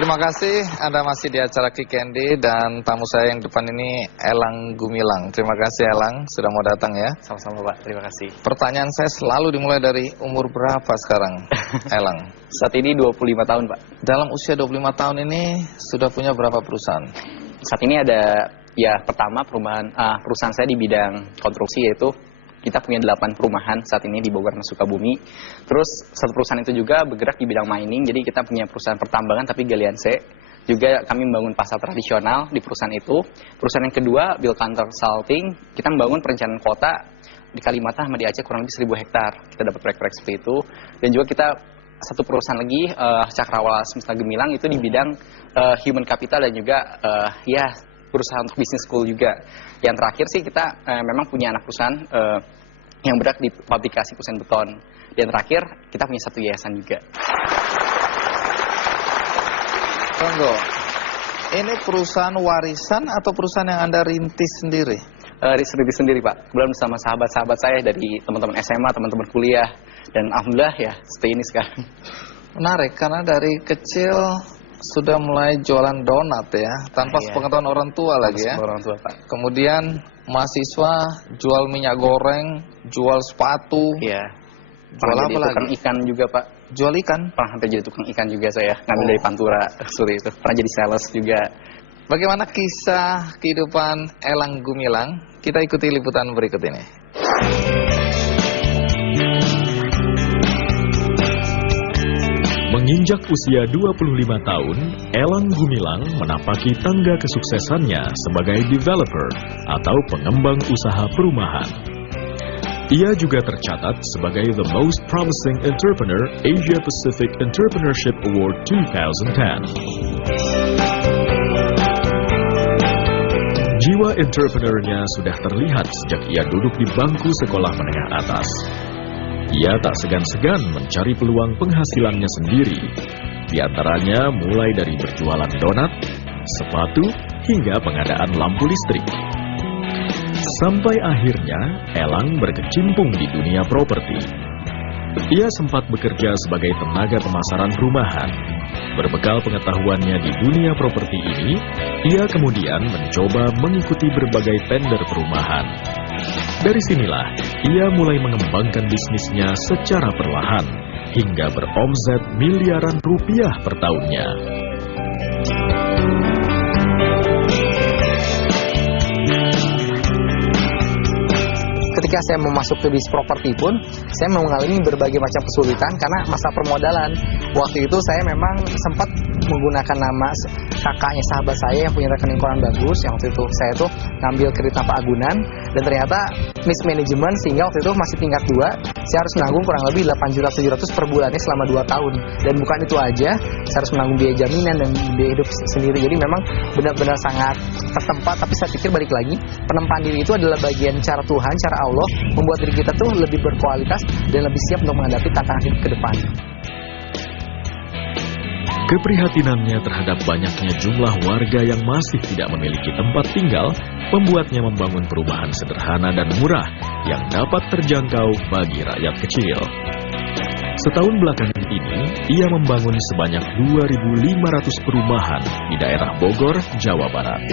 Terima kasih Anda masih di acara Kick Candy dan tamu saya yang depan ini Elang Gumilang. Terima kasih Elang sudah mau datang ya. Sama-sama Pak, terima kasih. Pertanyaan saya selalu dimulai dari umur berapa sekarang Elang? Saat ini 25 tahun Pak. Dalam usia 25 tahun ini sudah punya berapa perusahaan? Saat ini ada, ya pertama perusahaan saya di bidang konstruksi, yaitu kita punya 8 perumahan saat ini di Bogor dan Sukabumi. Terus satu perusahaan itu juga bergerak di bidang mining, jadi kita punya perusahaan pertambangan tapi galian C. Juga kami membangun pasar tradisional di perusahaan itu. Perusahaan yang kedua, Bilkan Consulting, kita membangun perencanaan kota di Kalimantan sama di Aceh kurang lebih 1000 hektar. Kita dapat proyek-proyek seperti itu. Dan juga kita satu perusahaan lagi, Cakrawala Semesta Gemilang, itu di bidang human capital dan juga ya perusahaan untuk business school juga. Yang terakhir sih kita memang punya anak perusahaan yang bergerak di fabrikasi kusen beton. Dan terakhir kita punya satu yayasan juga. Tunggu, ini perusahaan warisan atau perusahaan yang Anda rintis sendiri? Rintis sendiri Pak, kebetulan bersama sahabat-sahabat saya dari teman-teman SMA, teman-teman kuliah. Dan alhamdulillah ya seperti ini sekarang. Menarik, karena dari kecil sudah mulai jualan donat ya, tanpa sepengetahuan orang tua lagi ya. Orang tua Pak. Kemudian mahasiswa jual minyak goreng, jual sepatu. Iya. Jual apa lagi? Tukang ikan juga Pak. Jual ikan? Pernah hampir jadi tukang ikan juga saya, ngambil dari Pantura sore itu. Pernah jadi sales juga. Bagaimana kisah kehidupan Elang Gumilang? Kita ikuti liputan berikut ini. Menginjak usia 25 tahun, Elang Gumilang menapaki tangga kesuksesannya sebagai developer atau pengembang usaha perumahan. Ia juga tercatat sebagai The Most Promising Entrepreneur Asia Pacific Entrepreneurship Award 2010. Jiwa entrepreneurnya sudah terlihat sejak ia duduk di bangku sekolah menengah atas. Ia tak segan-segan mencari peluang penghasilannya sendiri, di antaranya mulai dari berjualan donat, sepatu, hingga pengadaan lampu listrik. Sampai akhirnya, Elang berkecimpung di dunia properti. Ia sempat bekerja sebagai tenaga pemasaran rumahan. Berbekal pengetahuannya di dunia properti ini, ia kemudian mencoba mengikuti berbagai tender perumahan. Dari sinilah, ia mulai mengembangkan bisnisnya secara perlahan, hingga beromset miliaran rupiah per tahunnya. Ketika saya mau masuk ke bisnis properti pun, saya mengalami berbagai macam kesulitan karena masa permodalan. Waktu itu saya memang sempat menggunakan nama kakaknya sahabat saya yang punya rekening koran bagus. Yang waktu itu saya tuh ngambil kredit tanpa agunan dan ternyata mismanagement sehingga waktu itu masih tingkat 2. Saya harus menanggung kurang lebih 8.700.000 per bulannya selama 2 tahun. Dan bukan itu aja, saya harus menanggung biaya jaminan dan biaya hidup sendiri. Jadi memang benar-benar sangat tertempat. Tapi saya pikir balik lagi, penempaan diri itu adalah bagian cara Tuhan, cara Allah membuat diri kita tuh lebih berkualitas dan lebih siap untuk menghadapi tantangan hidup ke depan. Keprihatinannya terhadap banyaknya jumlah warga yang masih tidak memiliki tempat tinggal membuatnya membangun perumahan sederhana dan murah yang dapat terjangkau bagi rakyat kecil. Setahun belakangan ini, ia membangun sebanyak 2.500 perumahan di daerah Bogor, Jawa Barat.